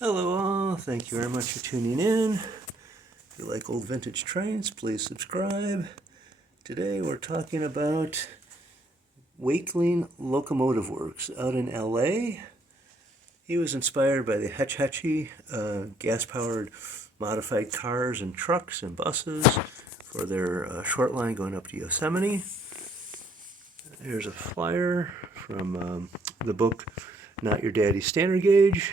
Hello all, thank you very much for tuning in. If you like old vintage trains, please subscribe. Today we're talking about Wakeling Locomotive Works out in LA. He was inspired by the Hetch Hetchy gas-powered modified cars and trucks and buses for their short line going up to Yosemite. Here's a flyer from the book Not Your Daddy's Standard Gauge.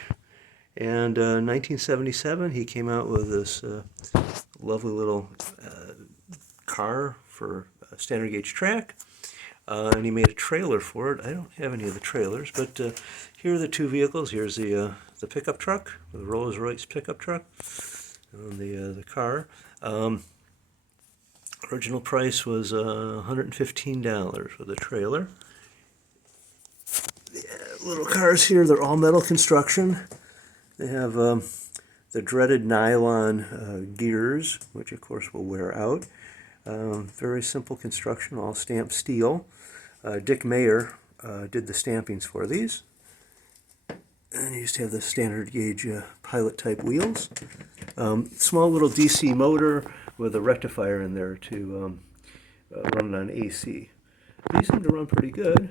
And 1977, he came out with this lovely little car for a standard gauge track, and he made a trailer for it. I don't have any of the trailers, but here are the two vehicles. Here's the pickup truck, the Rolls-Royce pickup truck, and the car. Original price was $115 for the trailer. The little cars here, they're all metal construction. They have the dreaded nylon gears, which of course will wear out. Very simple construction, all stamped steel. Dick Mayer did the stampings for these. And he used to have the standard gauge pilot type wheels. Small little DC motor with a rectifier in there to run it on AC. These seem to run pretty good.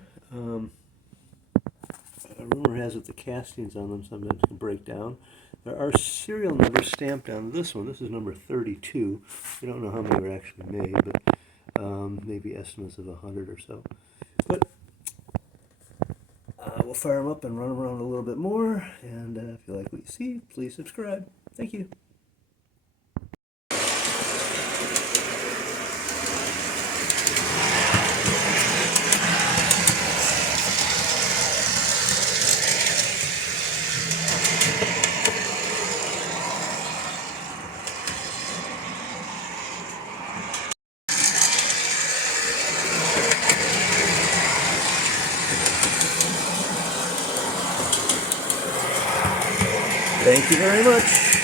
Rumor has it the castings on them sometimes can break down. There are serial numbers stamped on this one. This is number 32. We don't know how many were actually made, but maybe estimates of 100 or so. But we'll fire them up and run them around a little bit more. And if you like what you see, please subscribe. Thank you. Thank you very much.